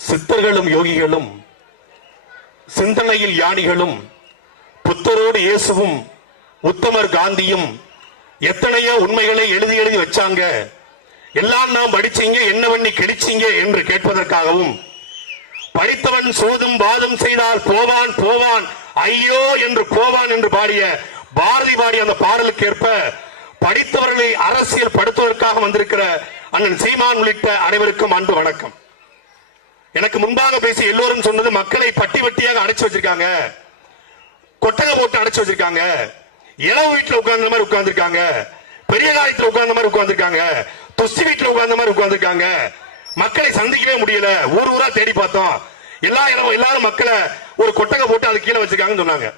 சித்தர்களும் யோகிகளும் சிந்தனையில் யானிகளும் புத்தரோடு இயேசுவும் உத்தமர் காந்தியும் எத்தனையோ உண்மைகளை எழுதி எழுதி வச்சாங்க. எல்லாம் நாம் படிச்சீங்க என்ன பண்ணி கிடைச்சீங்க என்று கேட்பதற்காகவும் படித்தவன் சோதும் வாதம் செய்தால் போவான் போவான் ஐயோ என்று போவான் என்று பாடிய பாரதி பாடிய அந்த பாடலுக்கு ஏற்ப படித்தவர்களை அரசியல் படுத்துவதற்காக வந்திருக்கிற அண்ணன் சீமான் உள்ளிட்ட அனைவருக்கும் அன்பு வணக்கம். எனக்கு முன்பாக பேசி எல்லோரும் சொன்னது மக்களை பட்டி வட்டியாக அடைச்சு வச்சிருக்காங்க. கொட்டகை போட்டு அடைச்சு வச்சிருக்காங்க. இளவு வீட்டுல உட்கார்ந்த மாதிரி உட்கார்ந்துருக்காங்க. பெரிய காலத்துல உட்கார்ந்த மாதிரி உட்கார்ந்துருக்காங்க. தொஸ்தி வீட்டுல உட்கார்ந்த மாதிரி உட்கார்ந்துருக்காங்க. மக்களை சந்திக்கவே முடியல. ஊர் ஊரா தேடி பார்த்தோம். எல்லா இடமும் எல்லாரும் மக்களை ஒரு கொட்டகை போட்டு அது கீழே வச்சிருக்காங்கன்னு சொன்னாங்க.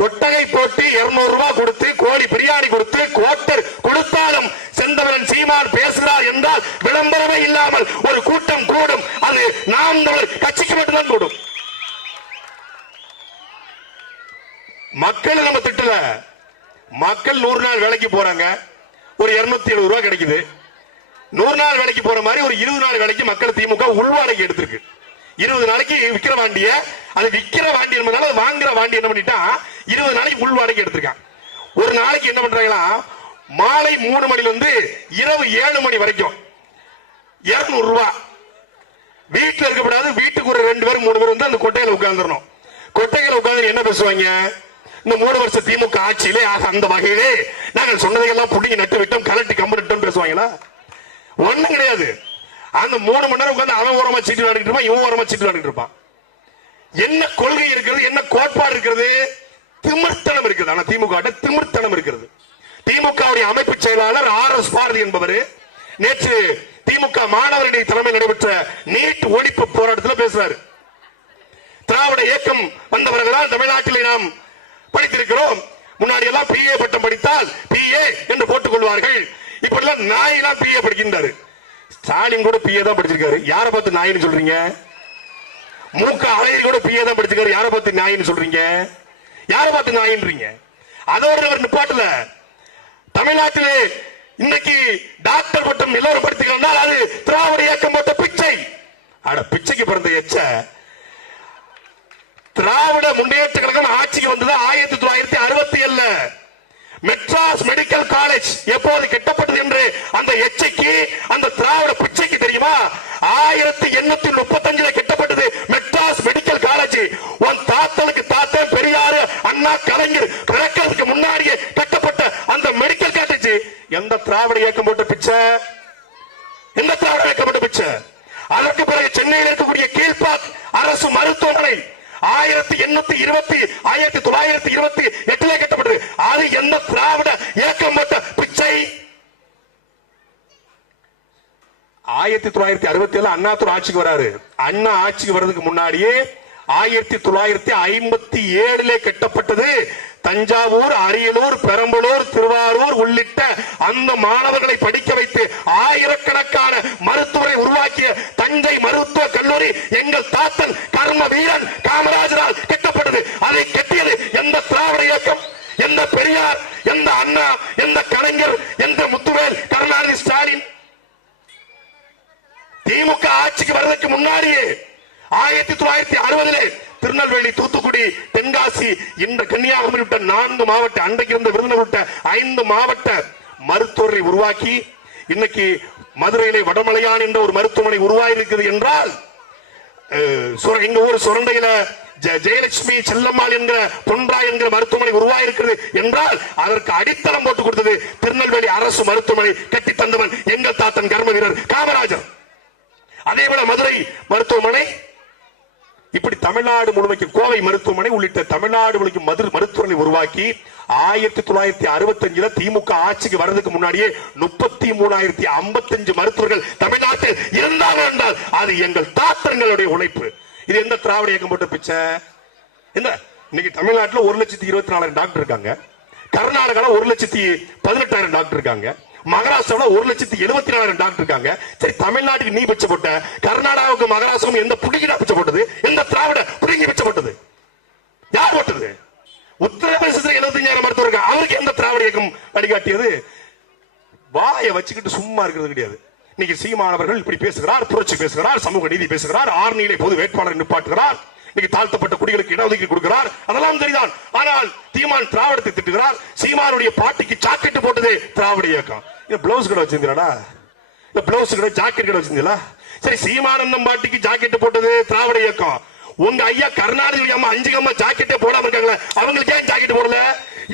கொட்டகை போட்டு 200 ரூபாய் கொடுத்து கோடி பிரியாணி கொடுத்து கோட்டர் கொடுத்தாலும் செந்தவரன் சீமான் பேசுகிறார் என்றால் விளம்பரமே இல்லாமல் ஒரு கூட்டம் கூடும். நாம் கட்சிக்கு மட்டும்தான் கூடும். மக்கள் நம்ம திட்டல. மக்கள் நூறு நாள் வேலைக்கு போறாங்க. ஒரு இருநூத்தி எழுபது ரூபாய் கிடைக்குது. நூறு நாள் வேலைக்கு போற மாதிரி ஒரு இருபது நாள் வேலைக்கு மக்கள் திமுக உள்வாடகை எடுத்திருக்கு. இருபது நாளைக்கு விக்கிற வாண்டிய அது விக்கிற வாண்டி என்பதனால வாங்குற வாண்டி என்ன பண்ணிட்டா இருபது நாளைக்கு உள்வாடகை எடுத்திருக்கான் ஒரு நாளைக்கு என்ன பண்றாங்களா? மாலை மூணு மணில இருந்து இரவு ஏழு மணி வரைக்கும். இருநூறு ரூபாய் வீட்டுல இருக்கக்கூடாது வீட்டுக்கு ஒரு ரெண்டு பேரும் மூணு பேர் வந்து அந்த கொட்டையில உட்கார்ந்துடணும். கொட்டையில உட்கார்ந்து என்ன பேசுவாங்க? இந்த மூணு வருஷம் திமுக ஆட்சியிலே ஆக அந்த வகையிலே நாங்கள் சொன்னதையெல்லாம் புடிங்கி நட்டு விட்டோம் கலட்டி கம்பு நட்டோம் பேசுவாங்களா? ஒண்ணும் கிடையாது. அந்த மூணு மணி நேரம் உட்காந்து அவன் ஓரமா சீட்டு விளையாடிட்டு இருப்பான் இவன் ஓரமா சீட்டு விளையாடிட்டு இருப்பான். என்ன கொள்கை இருக்கிறது என்ன கோட்பாடு இருக்கிறது? திமிர்த்தனம் இருக்குது. ஆனா திமுக திமிர்த்தனம் இருக்கிறது திமுகவுடைய அமைப்பு செயலாளர் ஆர் எஸ் பாரதி என்பவர் நேற்று திமுக மாணவரணி தலைமையில் நடைபெற்ற நீட் ஒழிப்பு போராட்டத்தில் பேசுறாரு. திராவிட இயக்கம் வந்தவர்களால் தமிழ்நாட்டிலே நாம் படித்திருக்கிறோம். முன்னாடி எல்லாம் பிஏ பட்டம் படித்தால் பிஏ என்று போட்டுக் கொள்வார்கள் இப்ப எல்லாம் நாயெல்லாம் பிஏ படிக்கின்றாரு. ஸ்டாலின் கூட பிஏ தான் படிச்சிருக்காரு. யாரை பார்த்து நாயின்னு சொல்றீங்க? மூக்க அழகி கூட பிஏ தான் படிச்சிருக்காரு. யாரை பார்த்து நாயின்னு சொல்றீங்க? யாரை பார்த்து நாயின்றீங்க? அதோட அவர் நிப்பாட்டுல. தமிழ்நாட்டிலே இன்னைக்கு டாக்டர் பட்டம் எல்லோரும் படித்துக்கிறால் அது திராவிட இயக்கம் போட்ட பிச்சை. அட பிச்சைக்கு பிறந்த எச்ச திராவிட முன்னேற்ற கழகம் ஆட்சிக்கு வந்தது ஆயிரத்தி தொள்ளாயிரத்தி அறுபத்தி ஏழுல மெட்ராஸ் மெடிக்கல் காலேஜ் எப்போது கட்டப்பட்டது என்று அந்த எச்சைக்கு அந்த திராவிட பிச்சைக்கு தெரியுமா? ஆயிரத்தி எண்ணூத்தி முப்பத்தஞ்சுல கட்டப்பட்டது மெட்ராஸ் மெடிக்கல் காலேஜ். உன் தாத்தனுக்கு தாத்தன் பெரியாரு அண்ணா கலைஞர் பிறக்கிறதுக்கு முன்னாடியே கட்டப்பட்ட அந்த மெடிக்கல் காலேஜ் எந்த திராவிட இயக்கம் போட்டு பிச்சை. இந்த திராவிட இயக்கம் போட்டு பிச்சை. அதற்கு பிறகு சென்னையில் இருக்கக்கூடிய கீழ்பாக் அரசு மருத்துவமனை ஆயிரத்தி எண்ணூத்தி இருபத்தி ஆயிரத்தி தொள்ளாயிரத்தி இருபத்தி எட்டுல கட்டப்பட்டது. அது எந்த திராவிட இயக்கம் போட்ட பிச்சை? ஆயிரத்தி தொள்ளாயிரத்தி அறுபத்தி ஏழு அண்ணாத்துறை ஆட்சிக்கு வராரு. அண்ணா ஆட்சிக்கு வர்றதுக்கு முன்னாடியே ஆயிரத்தி தொள்ளாயிரத்தி ஐம்பத்தி ஏழுல கட்டப்பட்டது தஞ்சாவூர் அரியலூர் பெரம்பலூர் திருவாரூர் உள்ளிட்ட அந்த மாணவர்களை படிக்க வைத்து ஆயிரக்கணக்கான மருத்துவரை உருவாக்கிய தஞ்சை மருத்துவ கல்லூரி எங்கள் தாத்தன் கர்ம வீரன் காமராஜரால் கட்டப்பட்டது. அதை கட்டியது எந்த திராவிட இயக்கம் எந்த பெரியார் எந்த அண்ணா எந்த கலைஞர் எந்த முத்துவேல் கருணாநிதி ஸ்டாலின். திமுக ஆட்சிக்கு வர்றதுக்கு முன்னாடியே ஆயிரத்தி தொள்ளாயிரத்தி அறுபதுல திருநெல்வேலி தூத்துக்குடி தென்காசி இந்த கன்னியாகுமரி விட்ட நான்கு மாவட்ட அன்றைக்கு இருந்த விருதுநகர் விட்ட ஐந்து மாவட்ட மருத்துவரை உருவாக்கி இன்னைக்கு மதுரையிலே வடமலையான் என்ற ஒரு மருத்துவமனை உருவாயிருக்குது என்றால் சுர- எங்க ஊர் சுரண்டையில ஜெ- ஜெயலட்சுமி செல்லம்மாள் என்கிற பொன்றா என்கிற மருத்துவமனை உருவாயிருக்கிறது என்றால் அதற்கு அடித்தளம் போட்டு கொடுத்தது திருநெல்வேலி அரசு மருத்துவமனை கட்டி தந்தவன் எங்கள் தாத்தன் கர்ம வீரர் காமராஜர். அதே போல மதுரை மருத்துவமனை இப்படி தமிழ்நாடு முழுமைக்கும் கோவை மருத்துவமனை உள்ளிட்ட தமிழ்நாடு முழுக்க மதுரை மருத்துவமனை உருவாக்கி ஆயிரத்தி தொள்ளாயிரத்தி அறுபத்தி அஞ்சுல திமுக ஆட்சிக்கு வர்றதுக்கு முன்னாடியே முப்பத்தி மூணாயிரத்தி ஐம்பத்தஞ்சு மருத்துவர்கள் தமிழ்நாட்டில் இருந்தாங்க என்றால் அது எங்கள் தாத்தங்களுடைய உழைப்பு. இது எந்த திராவிட இயக்கம் போட்ட பிச்சை? என்ன? இன்னைக்கு தமிழ்நாட்டில் ஒரு லட்சத்தி இருபத்தி நாலாயிரம் டாக்டர் இருக்காங்க. கர்நாடகாவில் ஒரு லட்சத்தி பதினெட்டாயிரம் டாக்டர் இருக்காங்க. மகாராஷ்டிராவில் ஒரு லட்சத்தி எழுபத்தி நாலாயிரம் டாக்டர் இருக்காங்க. சரி தமிழ்நாட்டுக்கு நீ பிச்சை போட்ட கர்நாடகாவுக்கு மகாராஷ்டிரம் எந்த புடுங்கிடா பிச்சை போட்டது? எந்த திராவிட புடுங்கி பிச்சை போட்டது? யார் போட்டது? உத்தரப்பிரதேசத்தில் எழுபத்தஞ்சாயிரம் மருத்துவர் இருக்காங்க. அவருக்கு எந்த திராவிட இயக்கம் வழிகாட்டியது? வாயை வச்சுக்கிட்டு சும்மா இருக்கிறது கிடையாது. இன்னைக்கு சீமானவர்கள் இப்படி பேசுகிறார் புரட்சி பேசுகிறார் சமூக நீதி பேசுகிறார் ஆர்நிலை பொது வேட்பாளர் நிப்பாட்டுகிறார் இன்னைக்கு தாழ்த்தப்பட்ட குடிகளுக்கு இடஒதுக்கீடு கொடுக்கிறார் அதெல்லாம் சரிதான். ஆனால் தீமான் திராவிடத்தை திட்டுகிறார். சீமானுடைய பாட்டிக்கு சாக்கெட்டு போட்டதே திராவிட இயக்கம். இது பிளவுஸ் கடை வச்சிருந்தாடா இந்த பிளவுஸ் கடை ஜாக்கெட் கடை வச்சிருந்தீங்களா? சரி சீமானந்தம் பாட்டிக்கு ஜாக்கெட் போட்டது திராவிட இயக்கம். உங்க ஐயா கருணாநிதி அம்மா அஞ்சு அம்மா ஜாக்கெட்டே போடாம இருக்காங்களே அவங்களுக்கு ஏன் ஜாக்கெட் போடல?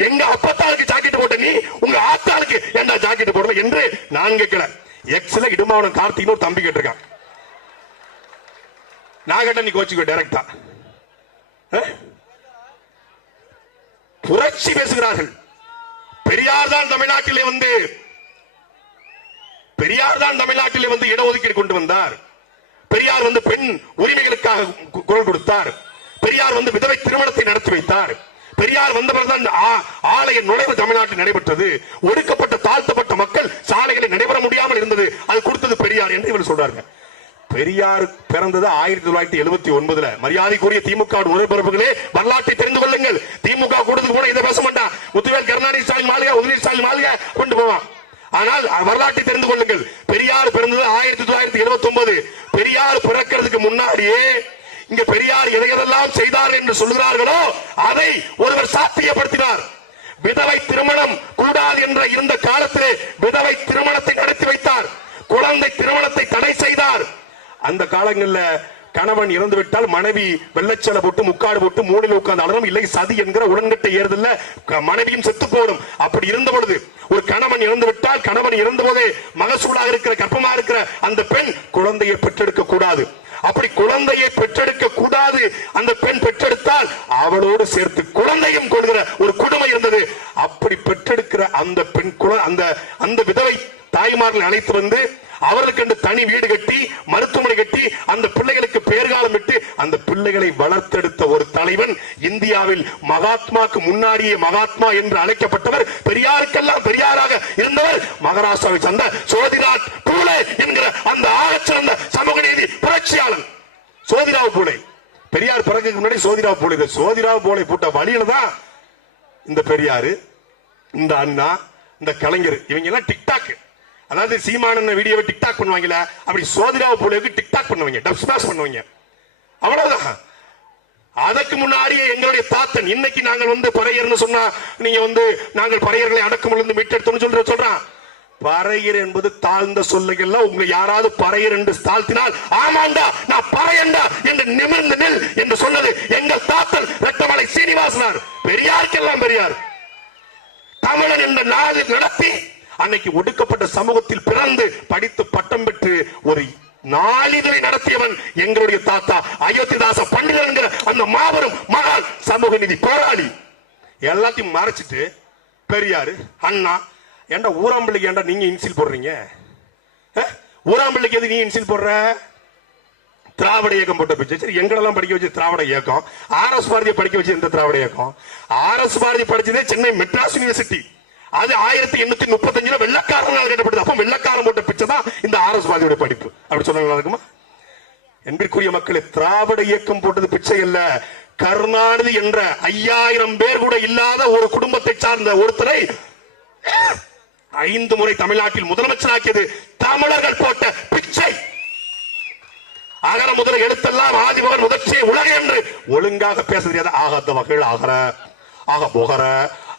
எங்க அப்பத்தாளுக்கு ஜாக்கெட் போட்ட நீ உங்க ஆத்தாளுக்கு ஏன்டா ஜாக்கெட் போடல என்று நான் கேட்கல. எக்ஸ்ல இடுமாவனம் கார்த்திக்னு ஒரு தம்பி கேட்டிருக்கான். நான் கேட்ட நீ கோச்சுக்கோ டைரக்டா புரட்சி பேசுகிறார்கள். பெரியார் தான் தமிழ்நாட்டிலே வந்து பெரியார் தான் தமிழ்நாட்டிலே வந்து இடஒதுக்கீடு கொண்டு வந்தார். பெரியார் வந்து பெண் உரிமைகளுக்காக குரல் கொடுத்தார். பெரியார் வந்து விதவை திருமணத்தை நடத்தி வைத்தார். பெரியார் வந்தவர்தான் ஆ- ஆலய நுழைவு தமிழ்நாட்டில் நடைபெற்றது. ஒடுக்கப்பட்ட தாழ்த்தப்பட்ட மக்கள் சாலைகளில் நடைபெற முடியாமல் இருந்தது. அது கொடுத்தது பெரியார் என்று இவர் சொல்றாங்க பெரியார் பிறந்தது ஆயிரத்தி தொள்ளாயிரத்தி எழுபத்தி ஒன்பதுல. மரியாதைக்குரிய திமுக உடன்பிறப்புகளே வரலாற்றை தெரிந்து கொள்ளுங்கள். திமுக கூட்டத்துக்கு போன இதை பேச மாட்டான் முத்துவேல் கருணாநிதி ஸ்டாலின் மாளிகை உதயநிதி ஸ்டாலின் மாளிகை கொண்டு போவான். ஆனால் வரலாற்றை தெரிந்து கொள்ளுங்கள். பெரியார் பிறந்தது ஆயிரத்தி தொள்ளாயிரத்தி எழுபத்தி ஒன்பது பெரியார் பிறக்கிறதுக்கு முன்னாடியே இங்க பெரியார் எதையெல்லாம் செய்தார் என்று சொல்கிறார்களோ அதை ஒருவர் சாத்தியப்படுத்தினார். விதவை திருமணம் கூடாது என்ற இருந்த காலத்திலே விதவை திருமணத்தை நடத்தி வைத்தார். குழந்தை திருமணத்தை தடை செய்தார். அந்த காலங்களில் கணவன் இறந்து விட்டால் மனைவி வெள்ளச்சலை போட்டு முக்காடு போட்டு மூணில் உட்கார்ந்து அலரும் இல்லை சதி என்கிற உடன்கட்டை ஏறுதல்ல. மனைவியும் செத்து போடும் அப்படி இருந்த பொழுது ஒரு கணவன் இறந்து விட்டால் கணவன் இறந்த மகசூலாக இருக்கிற கற்பமா இருக்கிற அந்த பெண் குழந்தையை பெற்றெடுக்க கூடாது. அப்படி குழந்தையை பெற்றெடுக்க கூடாது. அந்த பெண் பெற்றெடுத்தால் அவளோடு சேர்த்து குழந்தையும் கொள்கிற ஒரு கொடுமை இருந்தது. அப்படி பெற்றெடுக்கிற அந்த பெண் குழ அந்த அந்த விதவை தாய்மார்கள் அழைத்து வந்து அவர்களுக்கு தனி வீடு கட்டி மருத்துவமனை கட்டி அந்த பிள்ளைகளுக்கு பேர்காலம் விட்டு அந்த பிள்ளைகளை வளர்த்தெடுத்த ஒரு தலைவன் இந்தியாவில் மகாத்மாக்கு முன்னாடியே மகாத்மா என்று அழைக்கப்பட்டவர் பெரியாருக்கெல்லாம் பெரியாராக இருந்தவர் மகாராஷ்டிராவை சேர்ந்த சோதிநாத் பூலே என்கிற அந்த ஆகச்சிறந்த சமூக நீதி புரட்சியாளன். சோதிராவ் பூலே. பெரியார் பிறகு முன்னாடி சோதிராவ் பூலே. சோதிராவ் பூலே போட்ட வழியில தான் இந்த பெரியாரு இந்த அண்ணா இந்த கலைஞர் இவங்க எல்லாம் டிக்டாக் அதாவது சீமான வீடியோவை டிக்டாக் பண்ணுவாங்கல்ல அப்படி சோதிராவ போலவுக்கு டிக்டாக் பண்ணுவாங்க டப் ஸ்மாஷ் பண்ணுவாங்க. அவ்வளவுதான். அதற்கு முன்னாடியே எங்களுடைய தாத்தன் இன்னைக்கு நாங்கள் வந்து பறையர்னு சொன்னா நீங்க வந்து நாங்கள் பறையர்களை அடக்குமுழுந்து மீட்டெடுத்தோம்னு சொல்ற சொல்றான். பறையர் என்பது தாழ்ந்த சொல்லுகள்ல உங்களை யாராவது பறையர் என்று தாழ்த்தினால் ஆமாண்டா நான் பறையண்டா என்று நிமிர்ந்து நில் என்று சொன்னது எங்கள் தாத்தன் ரத்தமலை சீனிவாசனார். பெரியாருக்கெல்லாம் பெரியார். தமிழன் என்ற நாளில் நடத்தி அன்னைக்கு ஒடுக்கப்பட்ட சமூகத்தில் பிறந்து படித்து பட்டம் பெற்று ஒரு நாளிதழை நடத்தியவன் எங்களுடைய தாத்தா அயோத்திதாச பண்டிதன் அந்த மாபெரும் மகால் சமூக நீதி போராளி. எல்லாத்தையும் மறைச்சிட்டு பெரியாரு அண்ணா ஏன்டா ஊராம்பிள்ளைக்கு ஏன்டா நீங்க இன்சில் போடுறீங்க? ஊராம்பிள்ளைக்கு எது நீ இன்சில் போடுற? திராவிட இயக்கம் போட்ட பிச்சை. சரி எங்களெல்லாம் படிக்க வச்சு திராவிட இயக்கம். ஆர் எஸ் பாரதியை படிக்க வச்சு எந்த திராவிட இயக்கம். ஆர் எஸ் பாரதி படிச்சதே சென்னை மெட்ராஸ் யூனிவர்சிட்டி. அது ஆயிரத்தி எண்ணூத்தி முப்பத்தஞ்சுல வெள்ளக்காரனால் கட்டப்பட்டது அப்ப வெள்ளக்காரன் போட்ட பிச்சை தான் இந்த ஆர் எஸ் பாரதியோட படிப்பு. அப்படி சொன்னா நல்லா இருக்குமா என்பதற்குரிய மக்களே திராவிட இயக்கம் போட்டது பிச்சை அல்ல. கருணாநிதி என்ற ஐயாயிரம் பேர் கூட இல்லாத ஒரு குடும்பத்தை சார்ந்த ஒருத்தரை ஐந்து முறை தமிழ்நாட்டில் முதலமைச்சராக்கியது தமிழர்கள் போட்ட பிச்சை. அகர முதல எடுத்தெல்லாம் ஆதிபகன் முதற்சியை உலக என்று ஒழுங்காக பேச தெரியாத ஆக வகையில் அகர ஆக புகர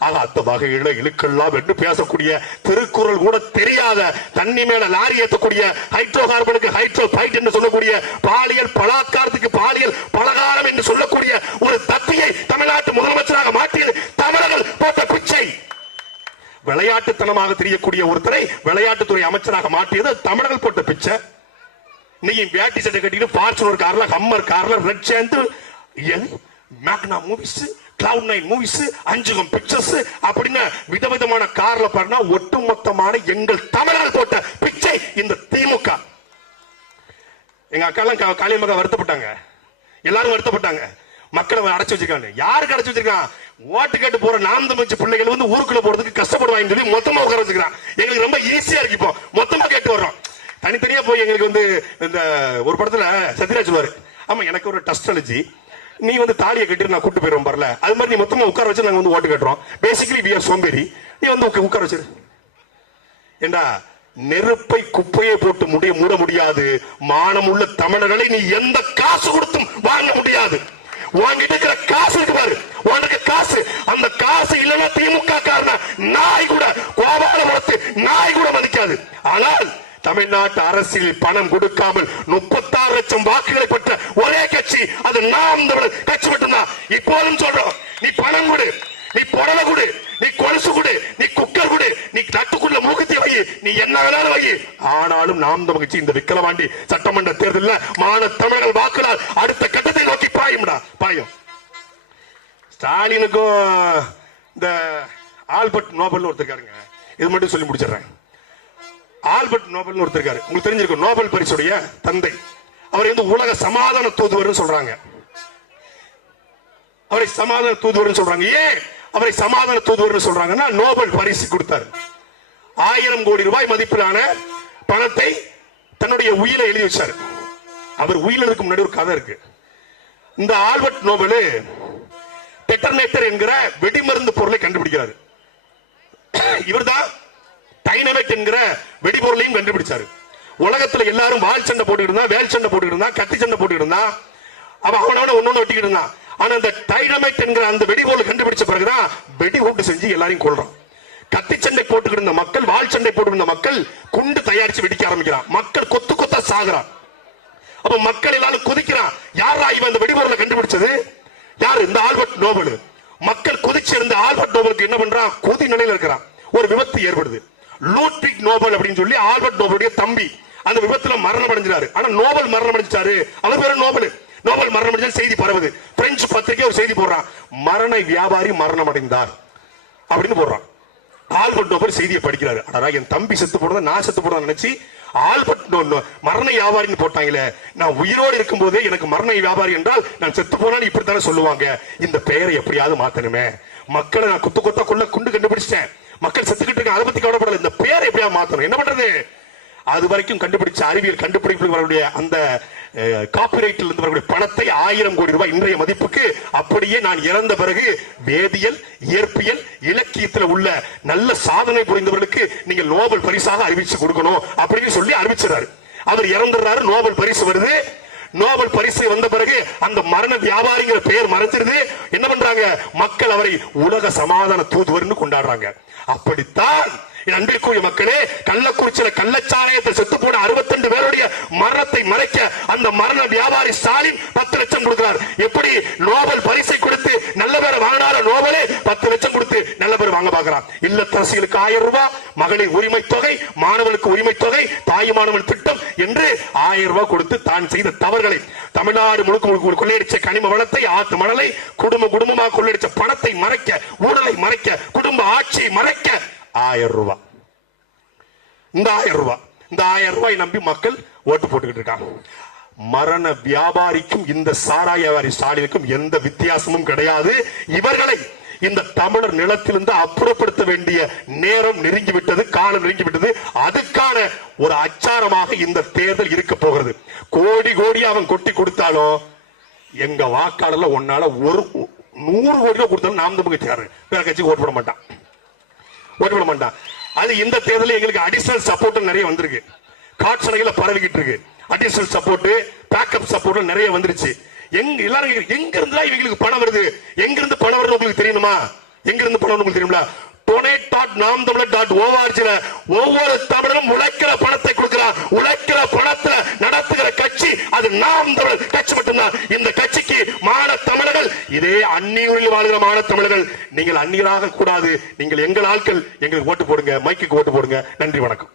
ஆனா அந்த வகையில இழுக்கெல்லாம் என்று பேசக்கூடிய திருக்குறள் கூட தெரியாத தண்ணி மேல லாரி ஏற்றக்கூடிய ஹைட்ரோ கார்பனுக்கு ஹைட்ரோ பைட் என்று சொல்லக்கூடிய பாலியல் பலாத்காரத்துக்கு பாலியல் பலகாரம் என்று சொல்லக்கூடிய ஒரு தத்தியை தமிழ்நாட்டு முதலமைச்சராக மாற்றியது தமிழர்கள் போட்ட பிச்சை. விளையாட்டுத்தனமாக தெரியக்கூடிய ஒருத்தரை விளையாட்டுத்துறை அமைச்சராக மாற்றியது தமிழர்கள் போட்ட பிச்சை. இன்னைக்கு வேட்டி சட்டை கட்டிட்டு ஃபார்ச்சுனர் கார்ல ஹம்மர் கார்ல ரெட் சேர்ந்து மேக்னா movies cloud nine movies Anjugam pictures அப்படின்னு விதவிதமான கார்ல பாருனா ஒட்டுமொத்தமான எங்கள் தமிழர் போட்ட பிச்சை இந்த திமுக. எங்க அக்காலாம் கா- காளியம்மாக்கா வருத்தப்பட்டாங்க. எல்லாரும் வருத்தப்பட்டாங்க. மக்களை அடைச்சு வச்சிருக்காங்க யாருக்கு அடைச்சு வச்சிருக்கான்? ஓட்டு கேட்டு போற நாம் தமிழ்ச்சி பிள்ளைகள் வந்து ஊருக்குள்ள போறதுக்கு கஷ்டப்படுவாங்க சொல்லி மொத்தமா உட்கார வச்சுக்கிறான். எங்களுக்கு ரொம்ப ஈஸியா இருக்கு இப்போ. மொத்தமா கேட்டு வர்றோம். தனித்தனியா போய் எங்களுக்கு வந்து இந்த ஒரு படத்துல சத்யராஜ் சொல்லுவாரு ஆமா எனக்கு ஒரு டஸ்ட் அலர்ஜி நீ வந்து தாலியை கட்டி நான் கூட்டு போயிடுவோம் பரல. அது மாதிரி நீ மொத்தமா உட்கார வச்சு நாங்க வந்து ஓட்டு கட்டுறோம். பேசிக்கலி வி ஆர் சோம்பேறி. நீ வந்து உட்கார வச்சிரு. ஏண்டா நெருப்பை குப்பையை போட்டு முடிய மூட முடியாது. மானமுள்ள தமிழர்களை நீ எந்த காசு கொடுத்தும் வாங்க முடியாது. வாங்கிட்டு இருக்கிற காசு இருக்கு பாரு. உனக்கு காசு. அந்த காசு இல்லைன்னா திமுக காரணம் நாய் கூட கோபாலபுரத்து நாய் கூட மதிக்காது. ஆனால் தமிழ்நாட்டு அரசியல் பணம் கொடுக்காமல் முப்பத்தாறு லட்சம் வாக்குகளை பெற்ற ஒரே கட்சி அது நாம் கட்சி மட்டும்தான். இப்போதும் சொல்றோம் நீ பணம் கொடு நீ புடவை கொடு நீ கொலுசு கொடு நீ குக்கர் கொடு நீ தட்டுக்குள்ள மூக்கத்தை வை நீ என்ன வேணாலும் வை. ஆனாலும் நாம் தமிழ் கட்சி இந்த விக்கிரவாண்டி சட்டமன்ற தேர்தலில் மாநில தமிழர்கள் வாக்குறால் அடுத்த கட்டத்தை நோக்கி பாயும்டா பாயும். ஸ்டாலினுக்கும் இந்த ஆல்பர்ட் நோபல் ஒருத்தருக்காருங்க இது மட்டும் சொல்லி முடிச்சிடுறேன். ஆல்பர்ட் நோபல் ஒருத்தர் இருக்காரு. உங்களுக்கு தெரிஞ்சிருக்கும் நோபல் பரிசுடைய தந்தை. அவர் வந்து உலக சமாதான தூதுவர் சொல்றாங்க. அவரை சமாதான தூதுவர் சொல்றாங்க. ஏன் அவரை சமாதான தூதுவர் சொல்றாங்கன்னா நோபல் பரிசு கொடுத்தாரு. ஆயிரம் கோடி ரூபாய் மதிப்பிலான பணத்தை தன்னுடைய உயிரை எழுதி வச்சாரு. அவர் உயிரிழக்கு முன்னாடி ஒரு கதை இருக்கு. இந்த ஆல்பர்ட் நோபல் டெட்டர்னேட்டர் என்கிற வெடிமருந்து பொருளை கண்டுபிடிக்கிறாரு. இவர்தான் டைனமைட் என்கிற வெடிபொருளையும் கண்டுபிடிச்சாரு. உலகத்துல எல்லாரும் வால் சண்டை போட்டுக்கிட்டு இருந்தா வேல் சண்டை போட்டுக்கிட்டு இருந்தா கத்தி சண்டை போட்டுக்கிட்டு இருந்தா அவன் அவனவன ஒன்னொன்னு ஒட்டிக்கிட்டு இருந்தான். ஆனா அந்த டைனமைட் என்கிற அந்த வெடிபொருள் கண்டுபிடிச்ச பிறகுதான் வெடி கூட்டு செஞ்சு எல்லாரையும் கொள்றான் கத்தி சண்டை போட்டுக்கிட்டு இருந்த மக்கள் வால் சண்டை போட்டுக்கிட்டு மக்கள் குண்டு தயாரிச்சு வெடிக்க ஆரம்பிக்கிறான். மக்கள் கொத்து கொத்தா சாகுறான். அப்ப மக்கள் எல்லாரும் குதிக்கிறான். யாரா இவன் அந்த வெடிபொருளை கண்டுபிடிச்சது? யாரு? இந்த ஆல்பர்ட் நோபல். மக்கள் குதிச்சு இருந்த ஆல்பர்ட் நோபலுக்கு என்ன பண்றான்? கொதி நிலையில இருக்கிறான். ஒரு விபத்து ஏற்படுது. லூட்விக் நோபல் அப்படின்னு சொல்லி ஆல்பர்ட் நோபலுடைய தம்பி அந்த விபத்துல மரணம் அடைஞ்சாரு ஆனா நோபல் மரணம் அடைஞ்சாரு அவர் பேரு நோபல். நோபல் மரணம் அடைஞ்ச செய்தி பரவுது. பிரெஞ்சு பத்திரிகை ஒரு செய்தி போடுறான். மரண வியாபாரி மரணம் அடைந்தார் அப்படின்னு போடுறான். ஆல்பர்ட் நோபல் செய்தியை படிக்கிறாரு. ஆனா என் தம்பி செத்து போடுறத நான் செத்து போடுறத நினைச்சு ஆல்பர்ட் நோ- மரண வியாபாரின்னு போட்டாங்களே. நான் உயிரோடு இருக்கும்போதே எனக்கு மரண வியாபாரி என்றால் நான் செத்து போனாலும் இப்படித்தானே சொல்லுவாங்க. இந்த பெயரை எப்படியாவது மாத்தணுமே. மக்களை நான் குத்து குத்த கொள்ள குண்டு கண்டுபிடிச்சிட்டேன். மக்கள் செத்துக்கிட்டு இருக்க அதை பத்தி கவலைப்படல. இந்த பேர் எப்படியா மாத்தணும்? என்ன பண்றது? அது வரைக்கும் கண்டுபிடிச்ச அறிவியல் கண்டுபிடிப்பு வரக்கூடிய அந்த காப்பிரைட்டில் இருந்து வரக்கூடிய பணத்தை ஆயிரம் கோடி ரூபாய் இன்றைய மதிப்புக்கு அப்படியே நான் இறந்த பிறகு வேதியியல் இயற்பியல் இலக்கியத்தில் உள்ள நல்ல சாதனை புரிந்தவர்களுக்கு நீங்கள் நோபல் பரிசாக அறிவிச்சு கொடுக்கணும் அப்படின்னு சொல்லி அறிவிச்சிடறாரு. அவர் இறந்துடுறாரு நோபல் பரிசு வருது. நோபல் பரிசு வந்த பிறகு அந்த மரண வியாபாரிங்கிற பெயர் மறைஞ்சிருது. என்ன பண்றாங்க? மக்கள் அவரை உலக சமாதான தூதுவர்னு கொண்டாடுறாங்க. அப்படித்தான். அன்பிற்குரிய மக்களே கள்ளக்குறிச்சியில கள்ளச்சாராயத்தை செத்து போன 62 பேருடைய மரணத்தை மறைக்க அந்த மரண வியாபாரி ஸ்டாலின் பத்து லட்சம் கொடுக்கிறார். எப்படி நோபல் பரிசை கொடுத்து நல்ல பேரை வாங்கினார நோபலே பத்து லட்சம் கொடுத்து வாங்க பார்க்கிறான். இல்லத்தரசிகளுக்கு ஆயிரம் ரூபாய் மகளிர் உரிமை தொகை மாணவர்களுக்கு உரிமை தொகை தாய் மாணவன் திட்டம் என்று ஆயிரம் ரூபாய் கொடுத்து தான் செய்த தவறுகளை. தமிழ்நாடு முழுக்க முழுக்க கொள்ளையடிச்ச கனிம வளத்தை ஆத்து மணலை குடும்ப குடும்பமாக கொள்ளையடிச்ச பணத்தை மறைக்க ஊழலை மறைக்க குடும்ப ஆட்சியை மறைக்க ஆயிரம் ரூபாய் இந்த ஆயிரம் ரூபாய் இந்த ஆயிரம் ரூபாய் நம்பி மக்கள் ஓட்டு போட்டுக்கிட்டு இருக்காங்க. மரண வியாபாரிக்கும் இந்த சாராய வியாபாரி ஸ்டாலினுக்கும் எந்த வித்தியாசமும் கிடையாது. இவர்களை இந்த தமிழர் நிலத்திலிருந்து அப்புறப்படுத்த வேண்டிய நேரம் நெருங்கி விட்டது காலம் நெருங்கி விட்டது அதுக்கான ஒரு அச்சாரமாக இந்த தேர்தல் இருக்க போகிறது. கோடி கோடி அவன் கொட்டி கொடுத்தாலும் எங்க வாக்காளர்ல ஒன்னால ஒரு நூறு கோடி ரூபாய் கொடுத்தாலும் நாம் தமிழ் கட்சிக்காரன் வேற கட்சிக்கு ஓட்டு போட மாட்டான். ஓட்டு போட மாட்டான். அது இந்த தேர்தலில் எங்களுக்கு அடிஷனல் சப்போர்ட் நிறைய வந்திருக்கு. காட்சணைகள பரவிக்கிட்டு இருக்கு. அடிஷனல் சப்போர்ட் பேக்கப் சப்போர்ட் நிறைய வந்துருச்சு. எங்க எல்லாரும் எங்க இருந்து இவங்களுக்கு பணம் வருது? எங்க இருந்து பணம் வருது உங்களுக்கு தெரியணுமா? எங்க இருந்து பணம் உங்களுக்கு தெரியுமா டொனேட் டாட் நாம் தமிழர் டாட் ஓஆர்ஜில ஒவ்வொரு தமிழரும் உழைக்கிற பணத்தை கொடுக்கிறான் உழைக்கிற பணத்துல நடத்துகிற கட்சி அது நாம் தமிழர் கட்சி மட்டும்தான். இந்த கட்சிக்கு மாநில தமிழர்கள் இதே அந்நியூரில் வாழ்கிற மாநில தமிழர்கள் நீங்கள் அந்நியராக கூடாது. நீங்கள் எங்கள் ஆட்கள் எங்களுக்கு ஓட்டு போடுங்க மைக்கு ஓட்டு போடுங்க. நன்றி வணக்கம்.